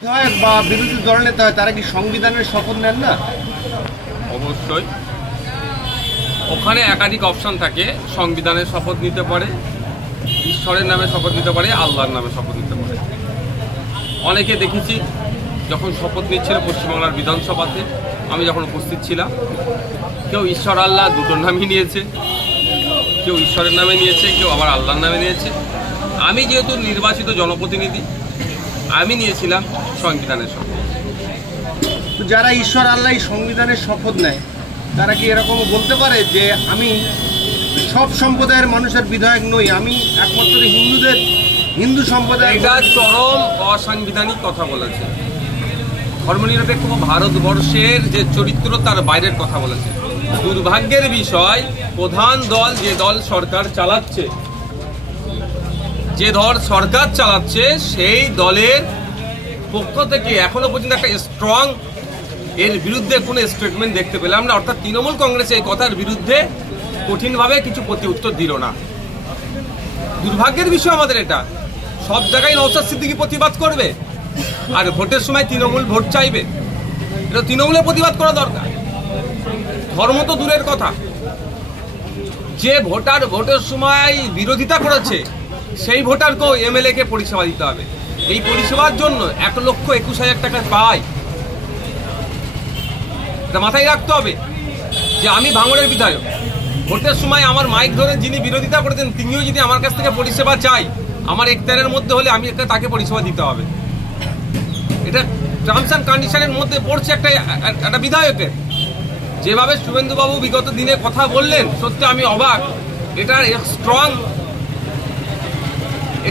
হয় বা বিরোধী দলনেতা হয় তারা কি সংবিধানের শপথ নেন না? অবশ্যই ওখানে একাধিক অপশন থাকে। সংবিধানের শপথ নিতে পারে, ঈশ্বরের নামে শপথ নিতে পারে, আল্লাহর নামে শপথ নিতে পারে। অনেকে দেখেছি যখন শপথ নিচ্ছিল পশ্চিমবাংলার বিধানসভাতে, আমি যখন উপস্থিত ছিলাম, কেউ ঈশ্বর আল্লাহ দুটোর নামই নিয়েছে, কেউ ঈশ্বরের নামে নিয়েছে, কেউ আবার আল্লাহর নামে নিয়েছে। আমি যেহেতু নির্বাচিত জনপ্রতিনিধি, আমি নিয়েছিলাম সংবিধানের শপথ। তো যারা ঈশ্বর আল্লাহ সংবিধানের শপথ নেয় তারা কি এরকম বলতে পারে যে আমি সব সম্প্রদায়ের মানুষের বিধায়ক নই, আমি একমাত্র হিন্দু সম্প্রদায়? এটা চরম অসাংবিধানিক কথা বলেছে। ধর্মনিরপেক্ষ ভারতবর্ষের যে চরিত্র তার বাইরের কথা বলেছে। দুর্ভাগ্যের বিষয়, প্রধান দল যে দল সরকার চালাচ্ছে, সেই দলের পক্ষ থেকে এখনো পর্যন্ত একটা স্ট্রং এর বিরুদ্ধে কোনো স্টেটমেন্ট দেখতে পেলাম না। অর্থাৎ তৃণমূল কংগ্রেস এই কথার বিরুদ্ধে কঠিনভাবে কিছু প্রতি উত্তর দিল না। দুর্ভাগ্যের বিষয় আমাদের এটা। সব জায়গায় নওশাদ সিদ্দিকী প্রতিবাদ করবে আর ভোটের সময় তৃণমূল ভোট চাইবে। এটা তৃণমূলের প্রতিবাদ করা দরকার। ধর্ম তো দূরের কথা, যে ভোটার ভোটের সময় বিরোধিতা করেছে সেই ভোটারকেও এমএলএ কে পরিষেবা দিতে হবে। এই পরিষেবার জন্য 1,21,000 টাকা পায়। এটা মাথায় রাখতে হবে যে আমি ভাঙড়ের বিধায়ক, ভোটের সময় আমার মাইক ধরে যিনি বিরোধিতা করেছেন তিনিও যদি আমার কাছ থেকে পরিষেবা চাই, আমার এখতিয়ারের মধ্যে হলে আমি তাকে পরিষেবা দিতে হবে। এটা টার্মস অ্যান্ড কন্ডিশনের মধ্যে পড়ছে একটা বিধায়কের। যেভাবে শুভেন্দুবাবু বিগত দিনে কথা বললেন, সত্যি আমি অবাক।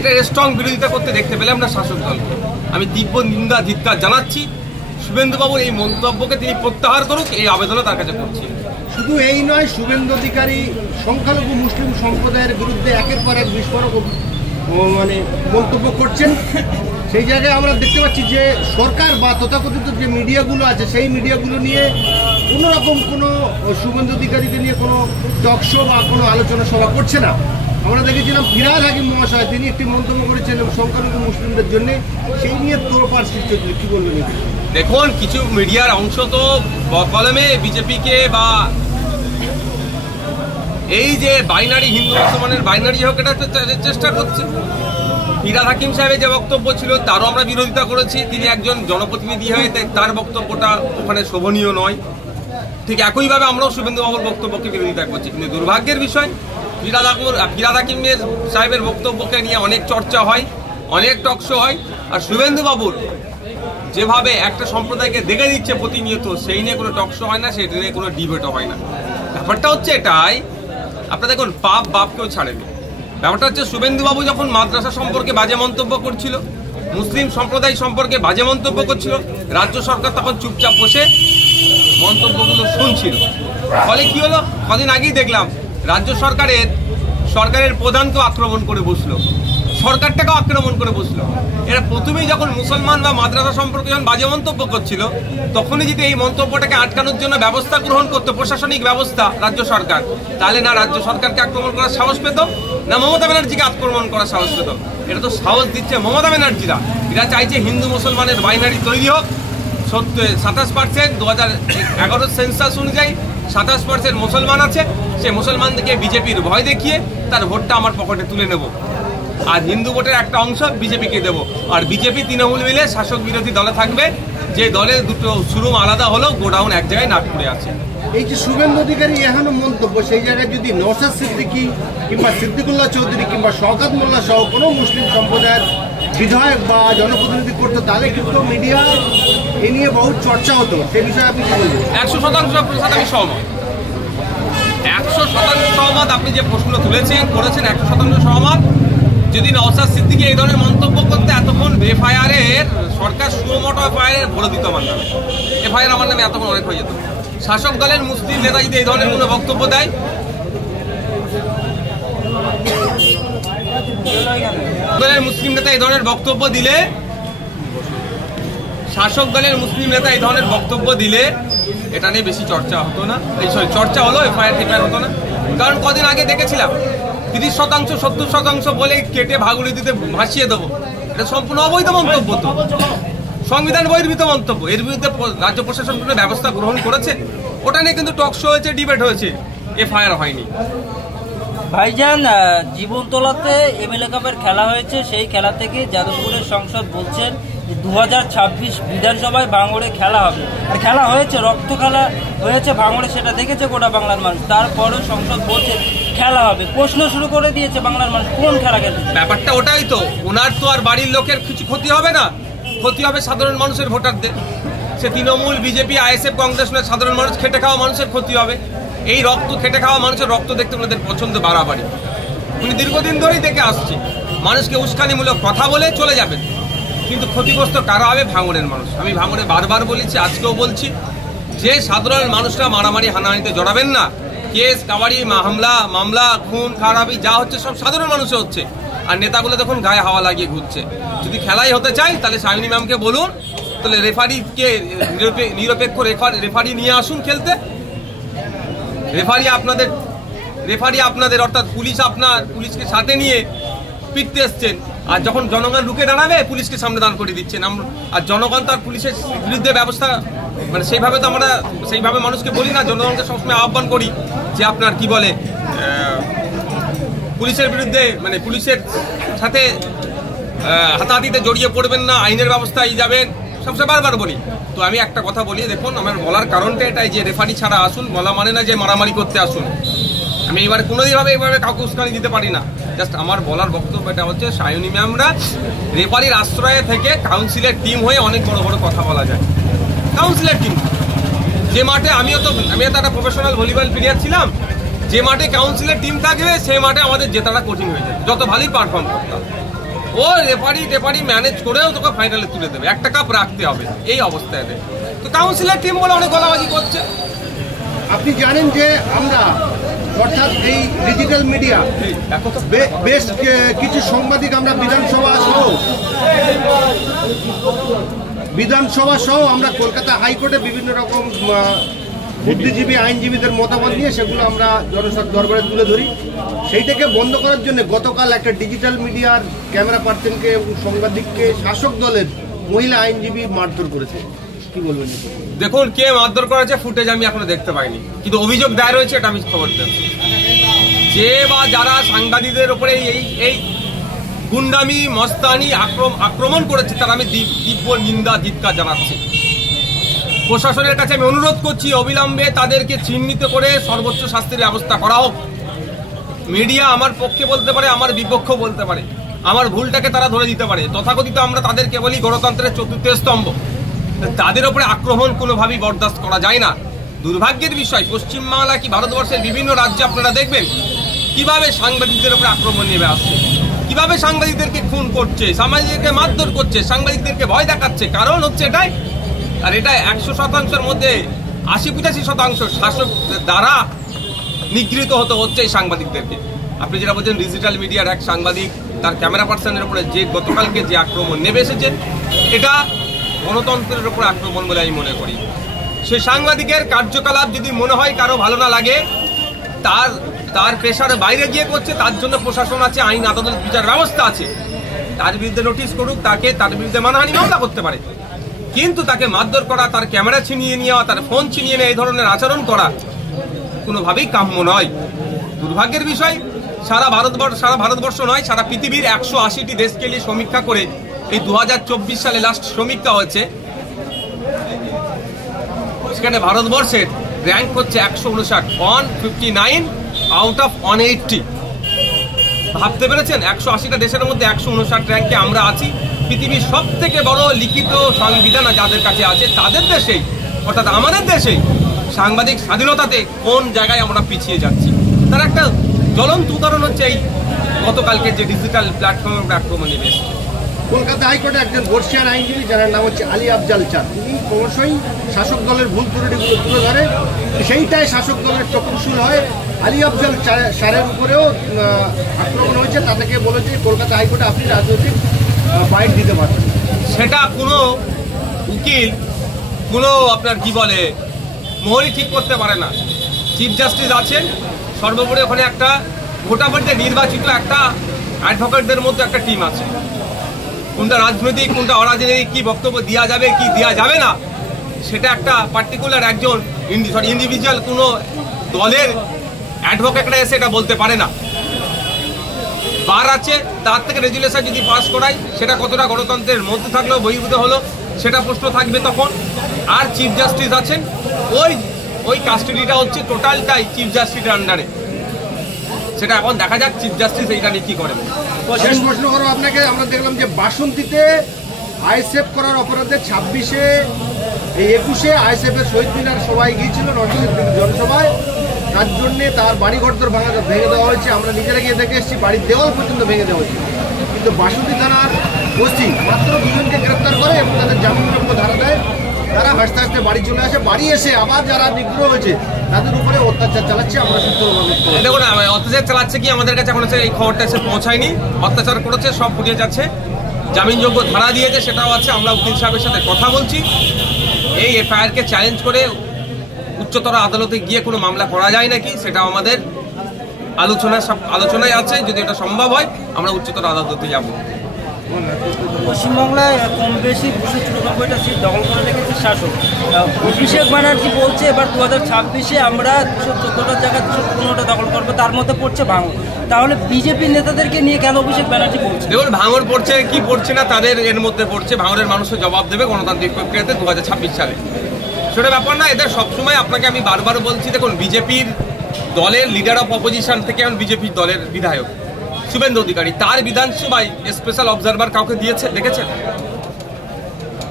এটার স্ট্রং বিরোধিতা করতে দেখতে পেলাম না শাসক দলকে। আমি তীব্র নিন্দা ধিক্কার জানাচ্ছি। শুভেন্দুবাবুর এই মন্তব্যকে তিনি প্রত্যাহার করুক, এই আবেদনও তার কাছে করছি। শুধু এই নয়, শুভেন্দু অধিকারী সংখ্যালঘু মুসলিম সম্প্রদায়ের বিরুদ্ধে একের পর এক বিস্ফোরক মন্তব্য করছেন। সেই জায়গায় আমরা দেখতে পাচ্ছি যে সরকার বা তথাকথিত যে মিডিয়াগুলো আছে সেই মিডিয়াগুলো নিয়ে কোনো রকম কোনো শুভেন্দু অধিকারীকে নিয়ে কোনো টক শো বা কোনো আলোচনা সভা করছে না। আমরা দেখেছিলাম ফিরহাদ হাকিম মহাশয়, তিনি একটি মন্তব্য করেছেন সংখ্যালঘু মুসলিমদের জন্য, সেই নিয়ে তোড়পাড় সৃষ্টি হচ্ছে। কি বলবেন? দেখুন, কিছু মিডিয়ার অংশ তো কলমে বিজেপিকে বা এই যে বাইনারি হিন্দু মুসলমানের বাইনারি হোক এটা চেষ্টা করছে। ফিরহাদ হাকিম সাহেবের যে বক্তব্য ছিল তারও আমরা বিরোধিতা করেছি। তিনি একজন জনপ্রতিনিধি হয়ে তার বক্তব্যটা ওখানে শোভনীয় নয়। ঠিক একইভাবে আমরাও শুভেন্দুবাবুর বক্তব্যকে বিরোধিতা করছি। কিন্তু দুর্ভাগ্যের বিষয়, ফিরহাদ হাকিম সাহেবের বক্তব্যকে নিয়ে অনেক চর্চা হয়, অনেক টকশো হয়, আর শুভেন্দুবাবুর যেভাবে একটা সম্প্রদায়কে দেখে দিচ্ছে প্রতিনিয়ত, সেই নিয়ে কোনো টকশো হয় না, সেটা নিয়ে কোনো ডিবেটও হয় না। ব্যাপারটা হচ্ছে এটাই, আপনারা দেখুন, পাপ বাপকেও ছাড়েনি। ব্যাপারটা হচ্ছে শুভেন্দুবাবু যখন মাদ্রাসা সম্পর্কে বাজে মন্তব্য করছিল, মুসলিম সম্প্রদায় সম্পর্কে বাজে মন্তব্য করছিল, রাজ্য সরকার তখন চুপচাপ বসে মন্তব্যগুলো শুনছিল। ফলে কি হলো, কদিন আগেই দেখলাম রাজ্য সরকারের প্রধানকেও আক্রমণ করে বসলো, সরকারটাকেও আক্রমণ করে বসলো। এরা প্রথমেই যখন মুসলমান বা মাদ্রাসা সম্পর্কে যখন বাজে মন্তব্য করছিল, তখনই যদি এই মন্তব্যটাকে আটকানোর জন্য ব্যবস্থা গ্রহণ করতো, প্রশাসনিক ব্যবস্থা রাজ্য সরকার, তাহলে না রাজ্য সরকারকে আক্রমণ করার সাহস পেত, না মমতা ব্যানার্জিকে আক্রমণ করার সাহস পেত। এটা তো সাহস দিচ্ছে মমতা ব্যানার্জিরা। এরা চাইছে হিন্দু মুসলমানের বাইনারি তৈরি হোক। 27% 2011 সেন্সাস অনুযায়ী 27% মুসলমান আছে। সে মুসলমানদেরকে বিজেপির ভয় দেখিয়ে তার ভোটটা আমার পকেটে তুলে নেব, আর হিন্দু ভোটের একটা অংশ বিজেপিকে দেবো। আর বিজেপি তৃণমূল মিলে শাসক বিরোধী দলে থাকবে, যে দলের দুটো শোরুম আলাদা হলেও গোডাউন এক জায়গায় নাগপুরে আছে। এই যে শুভেন্দু অধিকারী এখনো মন্তব্য, সেই জায়গায় যদি নওশাদ সিদ্দিকী কিংবা সিদ্দিকুল্লাহ চৌধুরী কিংবা শওকত মোল্লা সহ কোনো মুসলিম সম্প্রদায়ের বিধায়ক বা জনপ্রতিনিধি করতো, তাহলে কিন্তু মিডিয়া এ নিয়ে বহু চর্চা হতো। সে বিষয়ে আপনি কি বলবেন? 100% আমি সহমত। 100% সহমত। আপনি যে প্রশ্ন করেছেন 100% সহমত। যদি নওশাদ সিদ্দিকী এই ধরনের মন্তব্য করতে, এতক্ষণ এফআইআরের সরকার সুমোটো এফআইআর ভরে দিত আমার নামে, এফআইআর আমার নামে এতক্ষণ অনেক হয়ে যেত। শাসক দলের মুসলিম নেতা যদি এই ধরনের কোনো বক্তব্য দেয়, মুসলিম নেতা এই ধরনের বক্তব্য দিলে, শাসক দলের মুসলিম নেতা এই ধরনের বক্তব্য দিলে এটা নিয়ে বেশি চর্চা হতো না। চর্চা হলো, এফআইআর হতো না। কারণ কদিন আগে দেখেছিলাম 30% 70% বলে কেটে ভাগুড়ি দিতে ভাসিয়ে দেবো, এটা সম্পূর্ণ অবৈধ মন্তব্য। তো সংবিধান বহির্ভূত মন্তব্য, এর বিরুদ্ধে রাজ্য প্রশাসন কোনো ব্যবস্থা গ্রহণ করেছে? ওটা নিয়ে কিন্তু টক শো হয়েছে, ডিবেট হয়েছে, এফআইআর হয়নি। ভাইজান, জীবনতলাতে এমএলএ কাপের খেলা হয়েছে, সেই খেলা থেকে যাদবপুরের সংসদ বলছেন 2026 বিধানসভায় ভাঙড়ে খেলা হবে, আর খেলা হয়েছে, রক্ত খেলা হয়েছে ভাঙড়ে, সেটা দেখেছে গোটা বাংলার মানুষ। তারপরেও সংসদ বলছে খেলা হবে। প্রশ্ন শুরু করে দিয়েছে বাংলার মানুষ, কোন খেলা খেলতে? ব্যাপারটা ওটাই তো, ওনার তো আর বাড়ির লোকের কিছু ক্ষতি হবে না, ক্ষতি হবে সাধারণ মানুষের, ভোটারদের। সে তৃণমূল, বিজেপি, আইএসএফ, কংগ্রেস নয়, সাধারণ মানুষ, খেটে খাওয়া মানুষের ক্ষতি হবে। এই রক্ত, খেটে খাওয়া মানুষের রক্ত দেখতে ওনাদের পছন্দ বাড়াবাড়ি। উনি দীর্ঘদিন ধরেই দেখে আসছে, মানুষকে উস্কানিমূলক কথা বলে চলে যাবেন, কিন্তু ক্ষতিগ্রস্ত কারা হবে? ভাঙড়ের মানুষ। আমি ভাঙড়ে বারবার বলেছি, আজকেও বলছি, যে সাধারণ মানুষরা মারামারি হানাহানিতে জড়াবেন না। কেস, কাবাড়ি, মামলা, খুন খারাপি যা হচ্ছে সব সাধারণ মানুষে হচ্ছে, আর নেতাগুলো দেখুন গায়ে হাওয়া লাগিয়ে ঘুরছে। যদি খেলাই হতে চাই তাহলে সায়নী ম্যামকে বলুন, তাহলে রেফারিকে নিরপেক্ষ রেফারি নিয়ে আসুন খেলতে। রেফারি আপনাদের অর্থাৎ পুলিশকে সাথে নিয়ে পিটতে এসছেন, আর যখন জনগণ রুখে দাঁড়াবে পুলিশকে সামনে দাঁড় করে দিচ্ছেন। আর জনগণ তার পুলিশের বিরুদ্ধে ব্যবস্থা, মানে সেইভাবে তো আমরা সেইভাবে মানুষকে বলি না। জনগণকে সবসময় আহ্বান করি যে আপনার কি বলে, পুলিশের বিরুদ্ধে, মানে পুলিশের সাথে হাতাহাতিতে জড়িয়ে পড়বেন না, আইনের ব্যবস্থায় যাবেন, সবসময় বারবার বলি। তো আমি একটা কথা বলি, দেখুন আমার বলার কারণটা এটাই যে রেফারি ছাড়া আসুন, বলা মানে না যে মারামারি করতে আসুন। আমি এবারে কোনোদিনভাবে কাউকে উস্কানি দিতে পারি না। জাস্ট আমার বলার বক্তব্য এটা হচ্ছে, সায়নী ম্যামরা রেফারির আশ্রয়ে থেকে কাউন্সিলের টিম হয়ে অনেক বড় বড় কথা বলা যায়। কাউন্সিলের টিম, যে মাঠে আমিও তো একটা প্রফেশনাল ভলিবল প্লেয়ার ছিলাম, যে মাঠে কাউন্সিলের টিম থাকবে সেই মাঠে আমাদের জেতাটা কঠিন হয়ে যায়, যত ভালোই পারফর্ম করতাম। ও রেফারি ম্যানেজ করেও তোকে ফাইনালে তুলে দেবে, একটা কাপ রাখতে হবে, এই অবস্থায়। তো কাউন্সিলের টিম বলে অনেক গলাবাজি করছে। আপনি জানেন যে আমরা, অর্থাৎ এই ডিজিটাল মিডিয়া, বেশ কিছু সাংবাদিক আমরা বিধানসভা সহ আমরা কলকাতা হাইকোর্টে বিভিন্ন রকম বুদ্ধিজীবী, আইনজীবীদের মতামত নিয়ে সেগুলো আমরা জনসাধারণ দরবারে তুলে ধরি। সেইটাকে বন্ধ করার জন্য গতকাল একটা ডিজিটাল মিডিয়ার ক্যামেরা পার্সনকে এবং সাংবাদিককে শাসক দলের মহিলা আইনজীবী মারধর করেছে, কি বলবেন? দেখুন, কে মারধর করেছে ফুটেজ আমি এখনো দেখতে পাইনি, কিন্তু অভিযোগ দায়ের হয়েছে, এটা আমি খবর দেব। যে বা যারা সাংবাদিকদের উপরে এই গুন্ডামি, মস্তানি, আক্রমণ করেছে, তারা আমি তীব্র নিন্দা, ধিক্কার জানাচ্ছি। প্রশাসনের কাছে আমি অনুরোধ করছি, অবিলম্বে তাদেরকে চিহ্নিত করে সর্বোচ্চ শাস্তির ব্যবস্থা করা হোক। মিডিয়া আমার পক্ষে বলতে পারে, আমার বিপক্ষেও বলতে পারে, আমার ভুলটাকে তারা ধরে দিতে পারে। তথাকথিত আমরা তাদেরকে বলি গণতন্ত্রের চতুর্থ স্তম্ভ, তাদের উপরে আক্রমণ কোনোভাবেই বরদাস্ত করা যায় না। দুর্ভাগ্যের বিষয়, পশ্চিমবাংলা কি ভারতবর্ষের বিভিন্ন রাজ্যে আপনারা দেখবেন কিভাবে সাংবাদিকদের উপরে আক্রমণ নেমে আসছে, কিভাবে সাংবাদিকদেরকে খুন করছে, সাংবাদিকদেরকে মারধর করছে, সাংবাদিকদেরকে ভয় দেখাচ্ছে। কারণ হচ্ছে এটাই, আর এটা 100%-এর মধ্যে 80-85% শাসক দ্বারা নিগৃহীত হতে হচ্ছে এই সাংবাদিকদেরকে। আপনি যেটা বলছেন, ডিজিটাল মিডিয়ার এক সাংবাদিক তার ক্যামেরা পার্সনের উপরে যে গতকালকে যে আক্রমণ নেমে এসেছে, এটা গণতন্ত্রের উপর আক্রমণ বলে আমি মনে করি। সেই সাংবাদিকের কার্যকলাপ যদি মনে হয় কারো ভালো না লাগে, তার পেশার বাইরে গিয়ে করছে, তার জন্য প্রশাসন আছে, আইন আদালত, বিচার ব্যবস্থা আছে, তার বিরুদ্ধে নোটিশ করুক, তার বিরুদ্ধে মানহানি মামলা করতে পারে। কিন্তু তাকে মারধর করা, তার ক্যামেরা ছিনিয়ে নেওয়া, তার ফোন ছিনিয়ে নেওয়া, এই ধরনের আচরণ করা কোনোভাবেই কাম্য নয়। দুর্ভাগ্যের বিষয়, সারা ভারতবর্ষ নয়, সারা পৃথিবীর 180টি দেশকে নিয়ে সমীক্ষা করে এই 2024 সালে লাস্ট সমীক্ষা হয়েছে, সেখানে ভারতবর্ষের র্যাঙ্ক হচ্ছে 159, 159 আউট অফ 180। ভাবতে পেরেছেন, 180টা দেশের মধ্যে 159 র্যাঙ্কে আমরা আছি। পৃথিবীর সব থেকে বড় লিখিত সংবিধান যাদের কাছে আছে, তাদের দেশেই, অর্থাৎ আমাদের দেশেই সাংবাদিক স্বাধীনতাতে কোন জায়গায় আমরা পিছিয়ে যাচ্ছি, তার একটা জ্বলন্ত উদাহরণ হচ্ছে এই গতকালকে যে ডিজিটাল প্ল্যাটফর্মের আক্রমণ নেমে এসেছে। কলকাতা হাইকোর্টে একজন বর্ষিয়ান আইনজীবী, যার নাম হচ্ছে আলী আফজাল চাঁদ, তিনি ক্রমশই শাসক দলের ভুল ত্রুটিগুলো তুলে ধরে, সেইটাই শাসক দলের চক্ষুশূল হয়। আলী আফজাল স্যারের উপরেও আক্রমণ হয়েছে, তাদেরকে বলেছে কলকাতা হাইকোর্টে আপনি রাজনৈতিক বাইট দিতে পারেন। সেটা কোনো উকিল, কোনো আপনার কি বলে মোহরই ঠিক করতে পারে না। চিফ জাস্টিস আছেন, সর্বোপরি ওখানে একটা ভোটাভোটিতে নির্বাচিত একটা অ্যাডভোকেটদের মধ্যে একটা টিম আছে। কোনটা রাজনৈতিক কোনটা অরাজনৈতিক, কি বক্তব্য দেওয়া যাবে কি দেওয়া যাবে না, সেটা একটা পার্টিকুলার একজন ইন্ডিভিজুয়াল কোনো দলের অ্যাডভোকেটরা এসে এটা বলতে পারে না। বার আছে, তার থেকে রেজুলেশন যদি পাস করায় সেটা কতটা গণতন্ত্রের মধ্যে থাকলেও বহির্ভূত হলো সেটা প্রশ্ন থাকবে তখন। আর চিফ জাস্টিস আছেন, ওই কাস্টডিটা হচ্ছে টোটালটাই চিফ জাস্টিসের আন্ডারে। সেটা এখন দেখা যাক চিফ জাস্টিস এইটা নিয়ে কি করেন। শেষ প্রশ্ন করবো আপনাকে, আমরা দেখলাম যে বাসন্তীতে আইএসএফ করার অপরাধে 26-এ এই 21-এ আইএসএফের শহীদ মিনার সবাই গিয়েছিল জনসভায়, তার জন্যে তার বাড়িঘর ভেঙে দেওয়া হয়েছে। আমরা নিজেরা গিয়ে দেখে এসেছি, বাড়ির দেওয়াল পর্যন্ত ভেঙে দেওয়া হয়েছে। কিন্তু বাসন্তী থানার ওসি মাত্র 2জনকে গ্রেপ্তার করে এবং তাদের জামিনযোগ্য ধারা দেয়। তারা হাসতে হাসতে বাড়ি চলে আসে, বাড়ি এসে আবার যারা নিগ্রহ হয়েছে তাদের উপরে অত্যাচার চালাচ্ছে। আমরা দেখুন অত্যাচার চালাচ্ছে কি, আমাদের কাছে এখন এই খবরটা এসে পৌঁছায়নি। অত্যাচার করেছে সব ফুটিয়ে যাচ্ছে, জামিনযোগ্য ধারা দিয়েছে সেটাও আছে। আমরা উকিল সাহেবের সাথে কথা বলছি, এই এফআইআরকে চ্যালেঞ্জ করে উচ্চতর আদালতে গিয়ে কোনো মামলা করা যায় নাকি সেটাও আমাদের আলোচনায় আছে। যদি এটা সম্ভব হয় আমরা উচ্চতর আদালতে যাব। পশ্চিমবাংলায় কম বেশি 294টা সিট দখল করে রেখেছে শাসক। অভিষেক ব্যানার্জি বলছে এবার 2026-এ আমরা 214টা জায়গায় 215টা দখল করবো, তার মধ্যে পড়ছে ভাঙড়। তাহলে বিজেপির নেতাদেরকে নিয়ে কেন অভিষেক ব্যানার্জি বলছে? দেখুন ভাঙড় পড়ছে কি পড়ছে না তাদের এর মধ্যে পড়ছে, ভাঙড়ের মানুষের জবাব দেবে গণতান্ত্রিক প্রক্রিয়াতে 2026 সালে। সেটা ব্যাপার না, এদের সবসময় আপনাকে আমি বারবার বলছি, দেখুন বিজেপির দলের লিডার অফ অপোজিশন থেকে এখন বিজেপির দলের বিধায়ক শুভেন্দু অধিকারী, তার বিধানসভায় স্পেশাল অবজারভার কাউকে দিয়েছে দেখেছেন?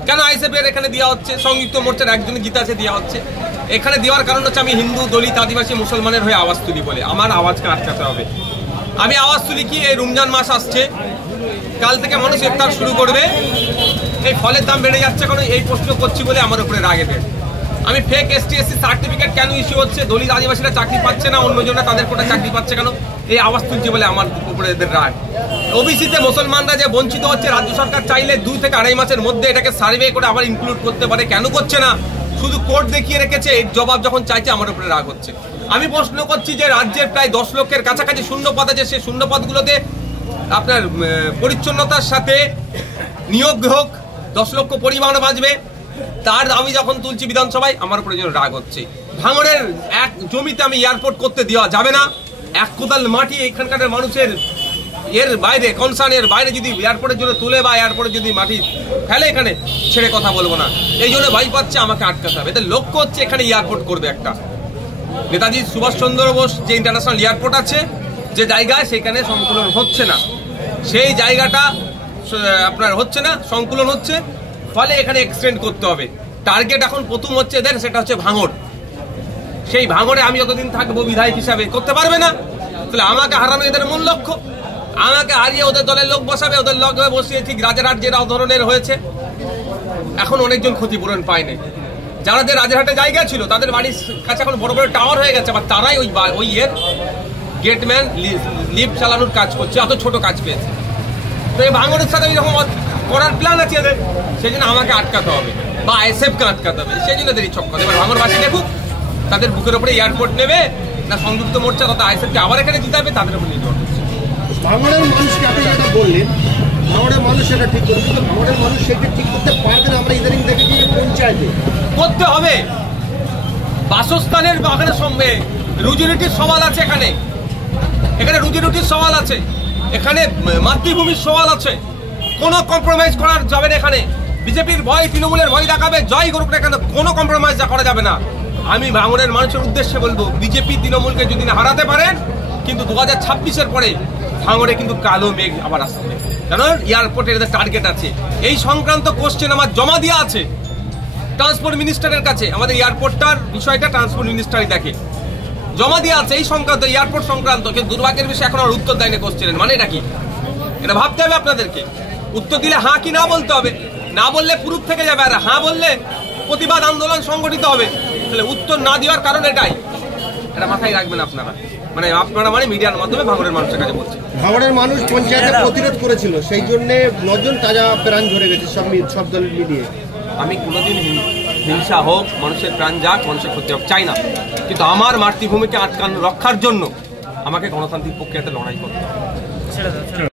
কেন আইএসএফ এর এখানে দেওয়া হচ্ছে? সংযুক্ত মোর্চার একজনে জিতে আছে দেওয়া হচ্ছে। এখানে দেওয়ার কারণ হচ্ছে আমি হিন্দু, দলিত, আদিবাসী, মুসলমানের হয়ে আওয়াজ তুলি বলে। আমার আওয়াজকে আটকাতে হবে। আমি আওয়াজ তুলি কি, এই রমজান মাস আসছে, কাল থেকে মানুষ ইফতার শুরু করবে, এই ফলের দাম বেড়ে যাচ্ছে কেন, এই প্রশ্ন করছি বলে আমার উপরে রাগে দেয়। আমি ফেক ST/SC সার্টিফিকেট কেন ইস্যু হচ্ছে, দলিত আদিবাসীরা চাকরি পাচ্ছে না, অন্যজনরা তাদের কোটা চাকরি পাচ্ছে কেন, এই আওয়াজ তুলছে বলে আমার উপরে এদের রাগ। ওবিসিতে মুসলমানরা যে বঞ্চিত হচ্ছে, রাজ্য সরকার চাইলে 2 থেকে 2.5 মাসের মধ্যে এটাকে সার্ভে করে আবার ইনক্লুড করতে পারে, কেন করছে না? শুধু কোর্ট দেখিয়ে রেখেছে, এর জবাব যখন চাইছে আমার উপরে রাগ হচ্ছে। আমি প্রশ্ন করছি যে রাজ্যের প্রায় 10 লক্ষের কাছাকাছি শূন্যপদ আছে, সেই শূন্যপদগুলোতে আপনার পরিচ্ছন্নতার সাথে নিয়োগ হোক, 10 লক্ষ পরিমাণ বাঁচবে, তার আমি যখন তুলছি বিধানসভায় আমার উপরে যেন রাগ হচ্ছে। ভাঙড়ের এক জমিতে আমি এয়ারপোর্ট করতে দেওয়া যাবে না, 1 কোদাল মাটি এখানকার মানুষের এর বাইরে কনসার্নের বাইরে যদি এয়ারপোর্টের জন্য তুলে বা এয়ারপোর্টে যদি মাটি ফেলে এখানে ছেড়ে কথা বলবো না, এই জন্য ভয় পাচ্ছে, আমাকে আটকাতে হবে। এদের লক্ষ্য হচ্ছে এখানে এয়ারপোর্ট করবে একটা। নেতাজি সুভাষচন্দ্র বোস যে ইন্টারন্যাশনাল এয়ারপোর্ট আছে যে জায়গায়, সেখানে সংকুলন হচ্ছে না, সেই জায়গাটা আপনার হচ্ছে না, সংকুলন হচ্ছে, ফলে এখানে এক্সটেন্ড করতে হবে। টার্গেট এখন প্রথম হচ্ছে এদের, সেটা হচ্ছে ভাঙড়। সেই ভাঙড়ে আমি যতদিন থাকবো বিধায়ক হিসাবে করতে পারবে না, তাহলে আমাকে হারানো এদের মূল লক্ষ্য। আমাকে হারিয়ে ওদের দলের লোক বসাবে, ওদের লোক বসিয়ে ঠিক রাজারহাট যে ধরনের হয়েছে, এখন অনেকজন ক্ষতিপূরণ পায়নি। যাদের রাজারহাটে জায়গা ছিল তাদের বাড়ির কাছে এখন বড় বড় টাওয়ার হয়ে গেছে, আবার তারাই ওই গেটম্যান লিফট চালানোর কাজ করছে, এত ছোট কাজ পেয়েছে। তো এই ভাঙড়ের সাথে এরকম করার প্ল্যান আছে এদের, সেই জন্য আমাকে আটকাতে হবে বা আইএসএফকে আটকাতে হবে, সেই জন্য এদের চক্কর। এবার ভাঙড়বাসী দেখুক তাদের বুকের উপরে এয়ারপোর্ট নেবে না সংযুক্ত মোর্চা তথা আইএসএফকে আবার এখানে জিতাবে, তাদের উপর নির্ভর করছে। ভাঙড়ের মানুষকে আপনি যেটা বললেন, ভাঙড়ের মানুষ সেটা ঠিক করবে, কিন্তু ভাঙড়ের মানুষ সেটা ঠিক করতে পারবে না। আমরা ইদানিং দেখেছি যে পঞ্চায়েতে করতে হবে, বাসস্থানের ওখানে সঙ্গে রুজিরুটির সওয়াল আছে, এখানে রুজিরুটির সওয়াল আছে, এখানে মাতৃভূমির সওয়াল আছে, কোনো কম্প্রোমাইজ করা যাবে না। এখানে বিজেপির ভয়, তৃণমূলের ভয় দেখাবে, জয় করুক না কেন, কোনো কম্প্রোমাইজ করা যাবে না। আমি ভাঙড়ের মানুষের উদ্দেশ্যে বলবো, বিজেপি তৃণমূলকে যদি না হারাতে পারেন, কিন্তু 2026-এর পরে ভাঙড়ে কিন্তু কালো মেঘ আবার আসবে, কারণ এয়ারপোর্টের এদের টার্গেট আছে। এই সংক্রান্ত কোশ্চেন আমার জমা দেওয়া আছে ট্রান্সপোর্ট মিনিস্টারের কাছে। আমাদের এয়ারপোর্টটার বিষয়টা ট্রান্সপোর্ট মিনিস্টারই দেখে, জমা দেওয়া আছে এই সংক্রান্ত, এয়ারপোর্ট সংক্রান্ত। কিন্তু দুর্ভাগ্যের বিষয়ে এখন আর উত্তর দেয়নি কোশ্চেনের, মানে এটা কি, এটা ভাবতে হবে আপনাদেরকে। উত্তর দিলে হ্যাঁ কি না বলতে হবে, না বললে প্রুফ থেকে যাবে, আর হ্যাঁ বললে প্রতিবাদ আন্দোলন সংগঠিত হবে। তাহলে উত্তর না দেওয়ার কারণ এটাই, এটা মাথায় রাখবেন আপনারা, মানে মিডিয়ার মাধ্যমে ভাঙড়ের মানুষের কাছে বলছে। ভাঙড়ের মানুষ পঞ্চায়েতে প্রতিরোধ করেছিল, সেই জন্য 9 জন তাজা প্রাণ ঝরে গেছে সব দল মিলিয়ে। আমি কোনোদিন হিংসা হোক, মানুষের প্রাণ যাক, মানুষের ক্ষতি হোক চাই না, কিন্তু আমার মাতৃভূমিকে রক্ষার জন্য আমাকে গণতান্ত্রিক প্রক্রিয়াতে লড়াই করতে হবে।